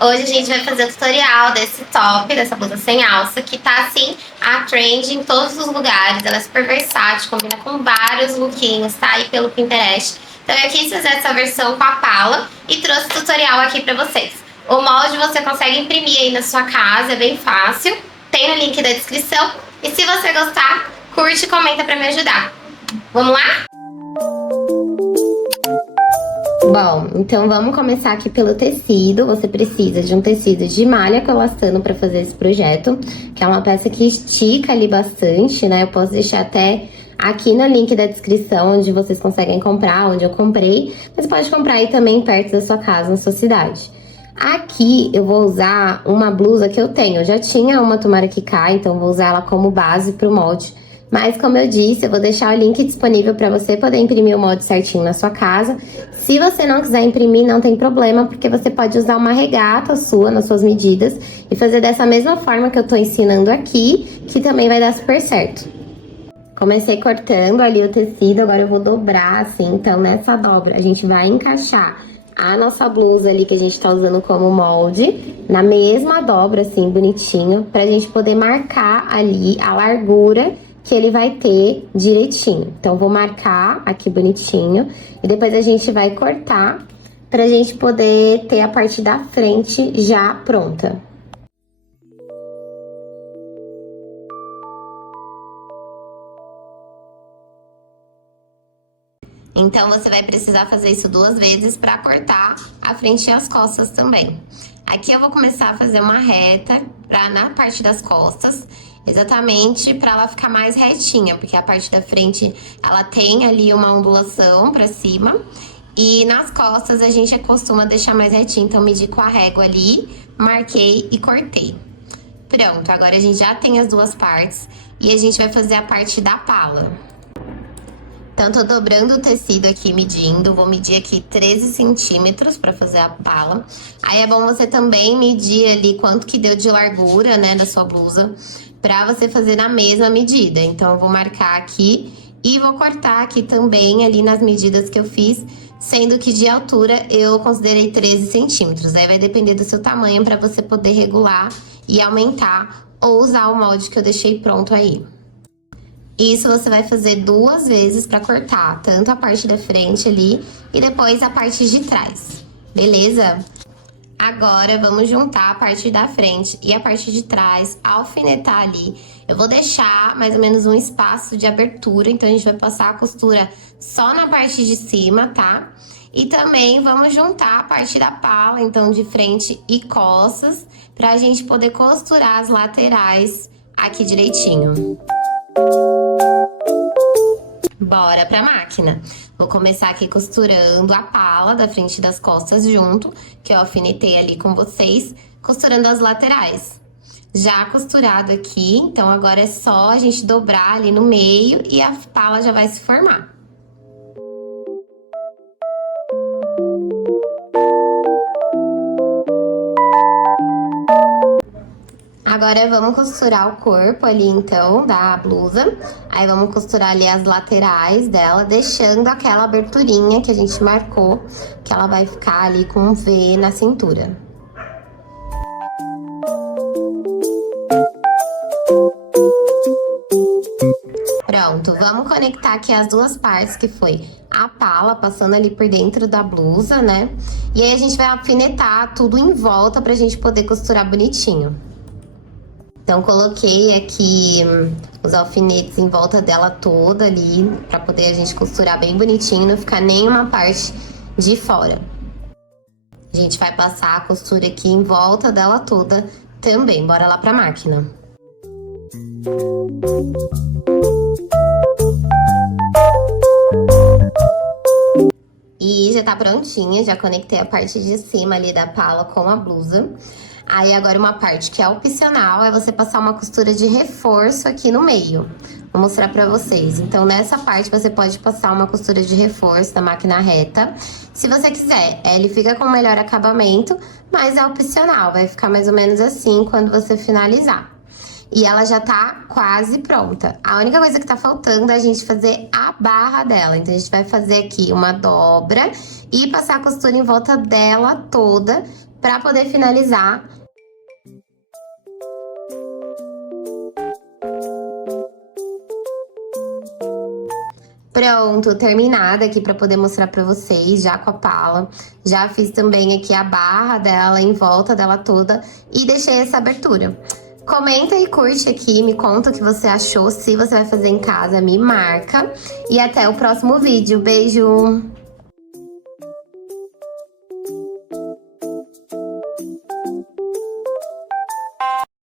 Hoje a gente vai fazer o tutorial desse top, dessa blusa sem alça, que tá assim, a trend em todos os lugares. Ela é super versátil, combina com vários lookinhos, tá aí pelo Pinterest. Então eu quis fazer essa versão com a pala e trouxe o tutorial aqui pra vocês. O molde você consegue imprimir aí na sua casa, é bem fácil. Tem no link da descrição. E se você gostar, curte e comenta pra me ajudar. Vamos lá? Bom, então vamos começar aqui pelo tecido. Você precisa de um tecido de malha colastano para fazer esse projeto, que é uma peça que estica ali bastante, né? Eu posso deixar até aqui no link da descrição, onde vocês conseguem comprar, onde eu comprei. Mas pode comprar aí também perto da sua casa, na sua cidade. Aqui eu vou usar uma blusa que eu tenho. Eu já tinha uma Tomara que Cai, então vou usar ela como base pro molde. Mas, como eu disse, eu vou deixar o link disponível para você poder imprimir o molde certinho na sua casa. Se você não quiser imprimir, não tem problema, porque você pode usar uma regata sua nas suas medidas e fazer dessa mesma forma que eu tô ensinando aqui, que também vai dar super certo. Comecei cortando ali o tecido, agora eu vou dobrar assim. Então, nessa dobra, a gente vai encaixar a nossa blusa ali que a gente tá usando como molde, na mesma dobra, assim, bonitinho, pra gente poder marcar ali a largura que ele vai ter direitinho. Então, vou marcar aqui bonitinho e depois a gente vai cortar pra gente poder ter a parte da frente já pronta. Então, você vai precisar fazer isso 2 vezes pra cortar a frente e as costas também. Aqui eu vou começar a fazer uma reta na parte das costas, exatamente para ela ficar mais retinha, porque a parte da frente ela tem ali uma ondulação para cima e nas costas a gente costuma deixar mais retinho. Então medi com a régua ali, marquei e cortei. Pronto, agora a gente já tem as 2 partes e a gente vai fazer a parte da pala. Então, tô dobrando o tecido aqui, medindo. Vou medir aqui 13 centímetros pra fazer a pala. Aí é bom você também medir ali quanto que deu de largura, né, da sua blusa, pra você fazer na mesma medida. Então, eu vou marcar aqui e vou cortar aqui também ali nas medidas que eu fiz, sendo que de altura eu considerei 13 centímetros. Aí vai depender do seu tamanho pra você poder regular e aumentar ou usar o molde que eu deixei pronto aí. Isso você vai fazer 2 vezes pra cortar, tanto a parte da frente ali e depois a parte de trás, beleza? Agora, vamos juntar a parte da frente e a parte de trás, alfinetar ali. Eu vou deixar mais ou menos um espaço de abertura, então a gente vai passar a costura só na parte de cima, tá? E também vamos juntar a parte da pala, então de frente e costas, pra gente poder costurar as laterais aqui direitinho. Bora pra máquina. Vou começar aqui costurando a pala da frente e das costas junto, que eu alfinetei ali com vocês, costurando as laterais. Já costurado aqui, então agora é só a gente dobrar ali no meio e a pala já vai se formar. Agora vamos costurar o corpo ali, então, da blusa. Aí vamos costurar ali as laterais dela, deixando aquela aberturinha que a gente marcou, que ela vai ficar ali com um V na cintura. Pronto, vamos conectar aqui as 2 partes, que foi a pala passando ali por dentro da blusa, né? E aí a gente vai alfinetar tudo em volta pra gente poder costurar bonitinho. Então, coloquei aqui os alfinetes em volta dela toda ali, pra poder a gente costurar bem bonitinho, não ficar nenhuma parte de fora. A gente vai passar a costura aqui em volta dela toda também. Bora lá pra máquina. E já tá prontinha, já conectei a parte de cima ali da pala com a blusa. Aí agora uma parte que é opcional é você passar uma costura de reforço aqui no meio. Vou mostrar pra vocês. Então nessa parte você pode passar uma costura de reforço da máquina reta. Se você quiser, ele fica com melhor acabamento, mas é opcional, vai ficar mais ou menos assim quando você finalizar. E ela já tá quase pronta. A única coisa que tá faltando é a gente fazer a barra dela. Então a gente vai fazer aqui uma dobra e passar a costura em volta dela toda, para poder finalizar. Pronto, terminada aqui para poder mostrar para vocês, já com a pala. Já fiz também aqui a barra dela, em volta dela toda, e deixei essa abertura. Comenta e curte aqui, me conta o que você achou. Se você vai fazer em casa, me marca. E até o próximo vídeo. Beijo!